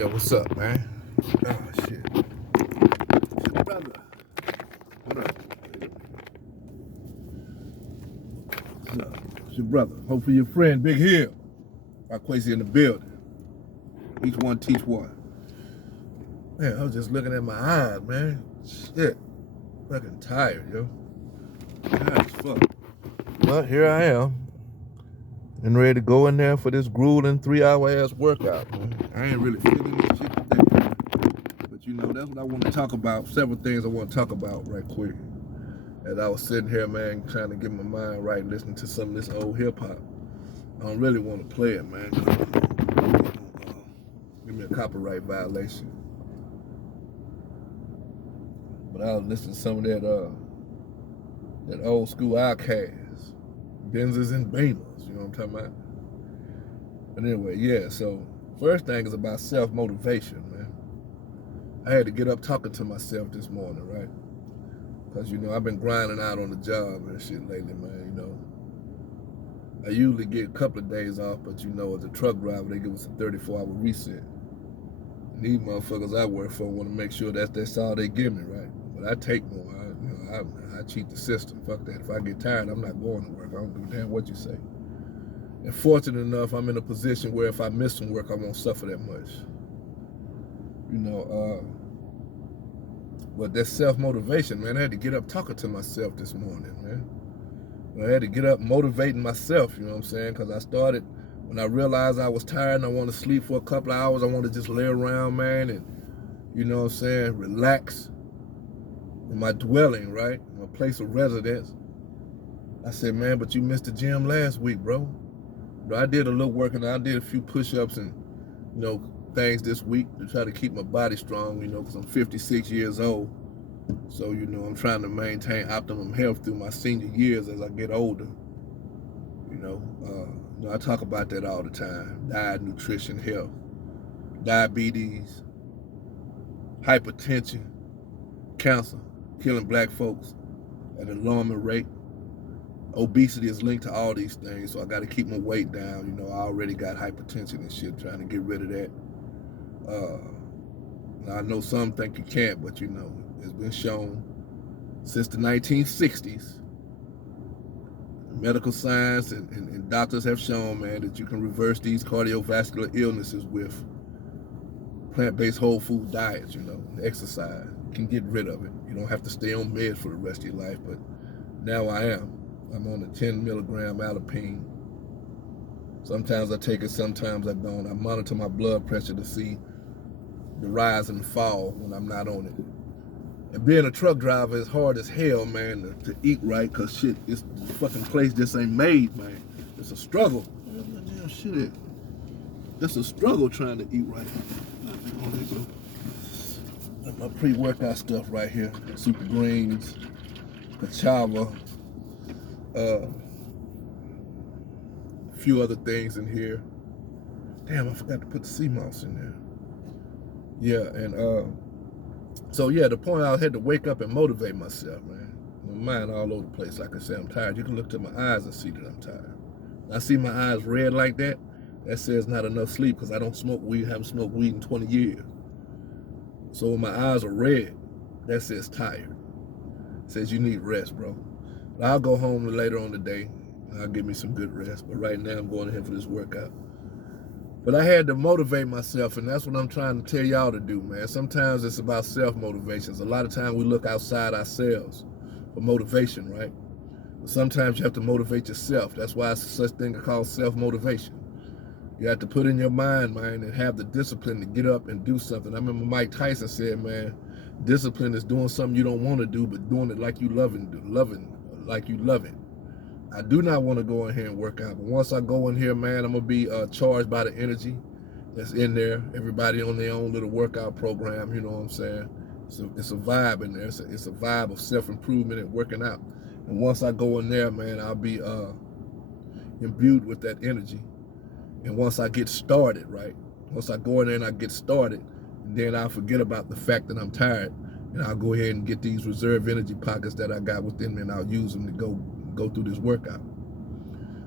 Yo, what's up, man? Oh, shit. It's your brother. What up? What's up? It's your brother. Hopefully your friend, Big Hill. Quasi in the building. Each one teach one. Man, I was just looking at my eyes, man. Shit. Fucking tired, yo. Tired as fuck. But here I am. And ready to go in there for this grueling 3-hour ass workout, man. I ain't really feeling this shit today. But you know, that's what I want to talk about. Several things I want to talk about right quick. As I was sitting here, man, trying to get my mind right, listening to some of this old hip-hop. I don't really want to play it, man. Give me a copyright violation. But I was listening to some of that old school Outkast, Benzes and Beamers, you know what I'm talking about? But anyway, yeah, so first thing is about self-motivation, man. I had to get up talking to myself this morning, right? Because, you know, I've been grinding out on the job and shit lately, man, you know. I usually get a couple of days off, but, you know, as a truck driver, they give us a 34-hour reset. And these motherfuckers I work for want to make sure that's all they give me, right? But I take more. I cheat the system. Fuck that. If I get tired, I'm not going to work. I don't give a damn what you say. And fortunate enough, I'm in a position where if I miss some work, I won't suffer that much. You know, but that self-motivation, man, I had to get up talking to myself this morning, man. I had to get up motivating myself, you know what I'm saying? Because I started, when I realized I was tired and I want to sleep for a couple of hours, I want to just lay around, man, and, you know what I'm saying, relax in my dwelling, right? My place of residence. I said, man, but you missed the gym last week, bro. But I did a little working. I did a few push-ups and, you know, things this week to try to keep my body strong, you know, because I'm 56 years old. So, you know, I'm trying to maintain optimum health through my senior years as I get older. You know, I talk about that all the time. Diet, nutrition, health, diabetes, hypertension, cancer, killing black folks at an alarming rate. Obesity is linked to all these things, so I got to keep my weight down. You know, I already got hypertension and shit, trying to get rid of that. I know some think you can't, but you know, it's been shown since the 1960s. Medical science and doctors have shown, man, that you can reverse these cardiovascular illnesses with plant-based whole food diets, you know, exercise. You can get rid of it. You don't have to stay on meds for the rest of your life, but now I am. I'm on a 10 milligram alipine. Sometimes I take it, sometimes I don't. I monitor my blood pressure to see the rise and fall when I'm not on it. And being a truck driver is hard as hell, man, to eat right, because shit, this fucking place just ain't made, man. It's a struggle. Damn shit. It's a struggle trying to eat right. Got my pre-workout stuff right here. Super greens, cassava, a few other things in here. Damn, I forgot to put the sea moss in there. Yeah, and so yeah, the point I had to wake up and motivate myself, man. My mind all over the place. Like I say, I'm tired. You can look to my eyes and see that I'm tired. When I see my eyes red like that, that says not enough sleep, because I don't smoke weed, haven't smoked weed in 20 years. So when my eyes are red, that says tired. It says you need rest, bro. But I'll go home later on today. I'll give me some good rest. But right now I'm going ahead for this workout. But I had to motivate myself, and that's what I'm trying to tell y'all to do, man. Sometimes it's about self-motivations. A lot of times we look outside ourselves for motivation, right? But sometimes you have to motivate yourself. That's why it's such a thing called self-motivation. You have to put in your mind, man, and have the discipline to get up and do something. I remember Mike Tyson said, man, discipline is doing something you don't want to do, but doing it like you love it. I do not want to go in here and work out, but once I go in here, man, I'm going to be charged by the energy that's in there. Everybody on their own little workout program, you know what I'm saying? It's a vibe in there. It's a vibe of self-improvement and working out. And once I go in there, man, I'll be imbued with that energy. And once I get started, right? Once I go in there and I get started, then I'll forget about the fact that I'm tired, and I'll go ahead and get these reserve energy pockets that I got within me, and I'll use them to go through this workout.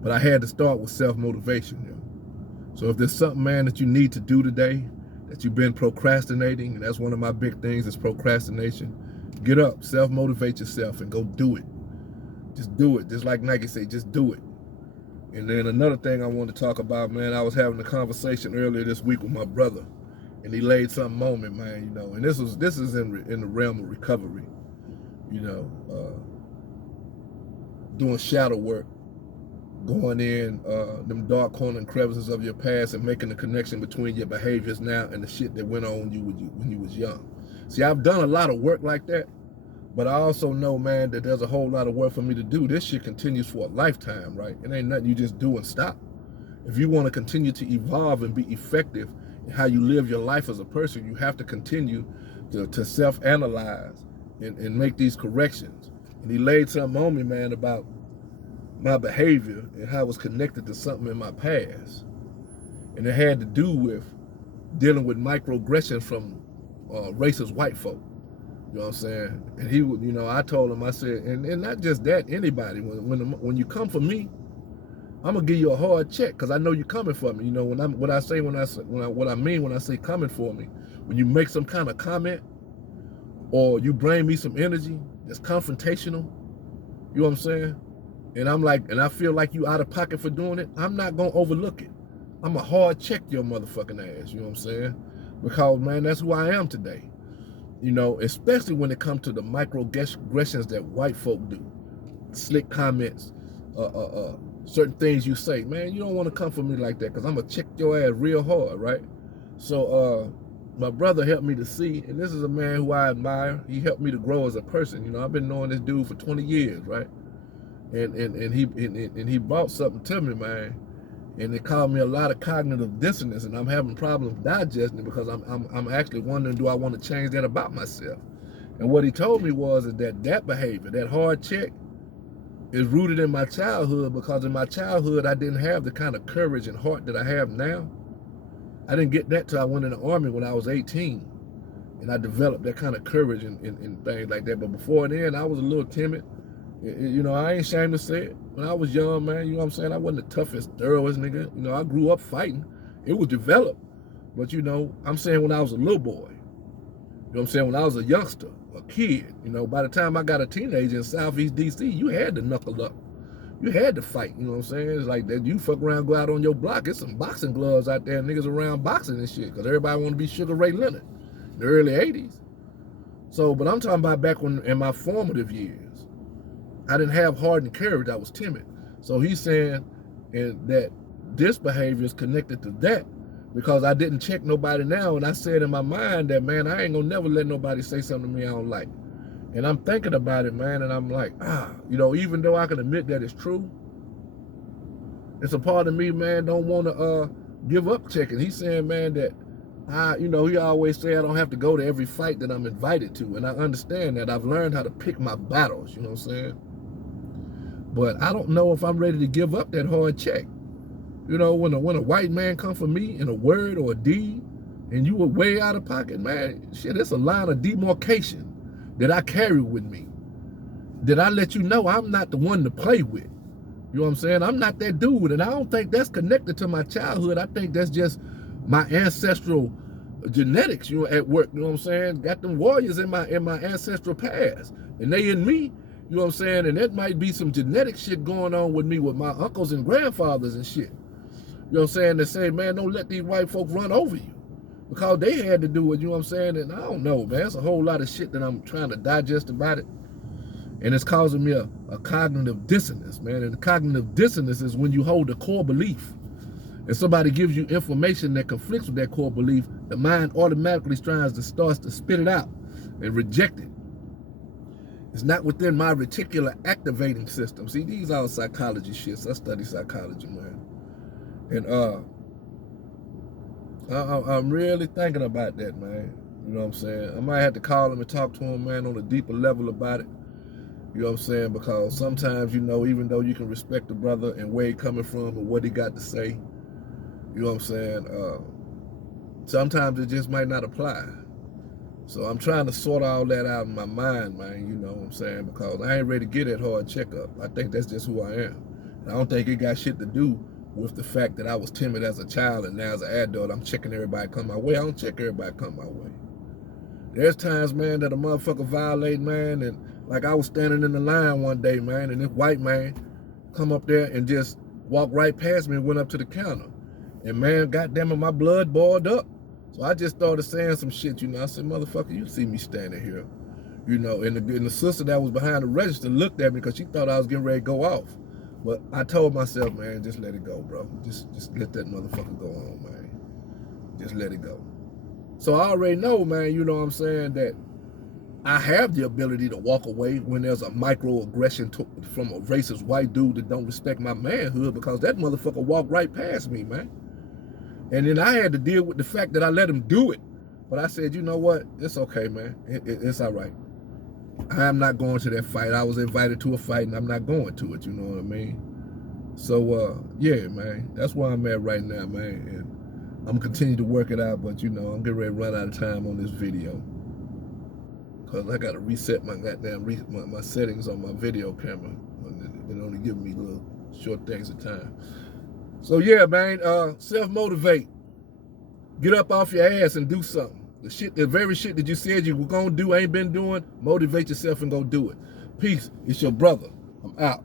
But I had to start with self-motivation, you know? So if there's something, man, that you need to do today, that you've been procrastinating, and that's one of my big things is procrastination. Get up, self-motivate yourself and go do it. Just do it. Just like Nike say, just do it. And then another thing I want to talk about, man, I was having a conversation earlier this week with my brother, and he laid something on me, man, you know, and this is in the realm of recovery, you know, doing shadow work, going in them dark corner and crevices of your past and making the connection between your behaviors now and the shit that went on when you was young. See, I've done a lot of work like that, but I also know, man, that there's a whole lot of work for me to do. This shit continues for a lifetime, right? It ain't nothing you just do and stop. If you want to continue to evolve and be effective in how you live your life as a person, you have to continue to self-analyze and make these corrections. And he laid something on me, man, about my behavior and how it was connected to something in my past. And it had to do with dealing with microaggressions from racist white folk. You know what I'm saying? And he would, you know, I told him, I said, and not just that, anybody, when you come for me, I'm gonna give you a hard check because I know you're coming for me. You know, what I mean when I say coming for me, when you make some kind of comment or you bring me some energy that's confrontational, you know what I'm saying? And I'm like, and I feel like you out of pocket for doing it, I'm not gonna overlook it. I'm a hard check your motherfucking ass, you know what I'm saying? Because, man, that's who I am today. You know, especially when it comes to the microaggressions that white folk do. Slick comments, certain things you say. Man, you don't want to come for me like that because I'm going to check your ass real hard, right? So my brother helped me to see, and this is a man who I admire. He helped me to grow as a person. You know, I've been knowing this dude for 20 years, right? And he brought something to me, man. And it caused me a lot of cognitive dissonance, and I'm having problems digesting it because I'm actually wondering, do I want to change that about myself? And what he told me was that behavior, that hard check, is rooted in my childhood because in my childhood I didn't have the kind of courage and heart that I have now. I didn't get that till I went in the Army when I was 18, and I developed that kind of courage and things like that. But before then, I was a little timid. You know, I ain't ashamed to say it. When I was young, man, you know what I'm saying? I wasn't the toughest, thoroughest nigga. You know, I grew up fighting. It was developed. But, you know, I'm saying when I was a little boy. You know what I'm saying? When I was a youngster, a kid, you know, by the time I got a teenager in Southeast D.C., you had to knuckle up. You had to fight, you know what I'm saying? It's like that you fuck around, go out on your block. There's some boxing gloves out there, niggas around boxing and shit, because everybody want to be Sugar Ray Leonard in the early 80s. So, but I'm talking about back when in my formative years. I didn't have hardened courage. I was timid. So he's saying that this behavior is connected to that because I didn't check nobody now. And I said in my mind that, man, I ain't going to never let nobody say something to me I don't like. And I'm thinking about it, man, and I'm like, you know, even though I can admit that it's true, it's a part of me, man, don't want to give up checking. He's saying, man, that you know, he always say I don't have to go to every fight that I'm invited to. And I understand that. I've learned how to pick my battles, you know what I'm saying? But I don't know if I'm ready to give up that hard check. You know, when a white man come for me in a word or a deed, and you were way out of pocket, man, shit, it's a line of demarcation that I carry with me. That I let you know I'm not the one to play with. You know what I'm saying? I'm not that dude, and I don't think that's connected to my childhood. I think that's just my ancestral genetics, you know, at work. You know what I'm saying? Got them warriors in my ancestral past, and they in me. You know what I'm saying? And that might be some genetic shit going on with me with my uncles and grandfathers and shit. You know what I'm saying? They say, man, don't let these white folks run over you. Because they had to do it, you know what I'm saying? And I don't know, man. It's a whole lot of shit that I'm trying to digest about it. And it's causing me a cognitive dissonance, man. And the cognitive dissonance is when you hold a core belief and somebody gives you information that conflicts with that core belief, the mind automatically starts to spit it out and reject it. It's not within my reticular activating system. See, these are psychology shits. I study psychology, man. And I'm really thinking about that, man. You know what I'm saying? I might have to call him and talk to him, man, on a deeper level about it. You know what I'm saying? Because sometimes, you know, even though you can respect the brother and where he coming from and what he got to say, you know what I'm saying? Sometimes it just might not apply. So I'm trying to sort all that out in my mind, man, you know what I'm saying? Because I ain't ready to get that hard checkup. I think that's just who I am. And I don't think it got shit to do with the fact that I was timid as a child and now as an adult, I'm checking everybody come my way. I don't check everybody come my way. There's times, man, that a motherfucker violate, man, and like I was standing in the line one day, man, and this white man come up there and just walked right past me and went up to the counter. And man, goddamn it, my blood boiled up. So I just started saying some shit, you know. I said, motherfucker, you see me standing here. You know, and the sister that was behind the register looked at me because she thought I was getting ready to go off. But I told myself, man, just let it go, bro. Just let that motherfucker go on, man. Just let it go. So I already know, man, you know what I'm saying, that I have the ability to walk away when there's a microaggression from a racist white dude that don't respect my manhood, because that motherfucker walked right past me, man. And then I had to deal with the fact that I let him do it. But I said, you know what? It's okay, man. It's all right. I am not going to that fight. I was invited to a fight, and I'm not going to it, you know what I mean? So, yeah, man. That's where I'm at right now, man. And I'm going to continue to work it out, but, you know, I'm getting ready to run out of time on this video. Because I got to reset my goddamn my settings on my video camera. It only give me little short things at time. So yeah, man, self-motivate. Get up off your ass and do something. The very shit that you said you were gonna do, ain't been doing, motivate yourself and go do it. Peace. It's your brother. I'm out.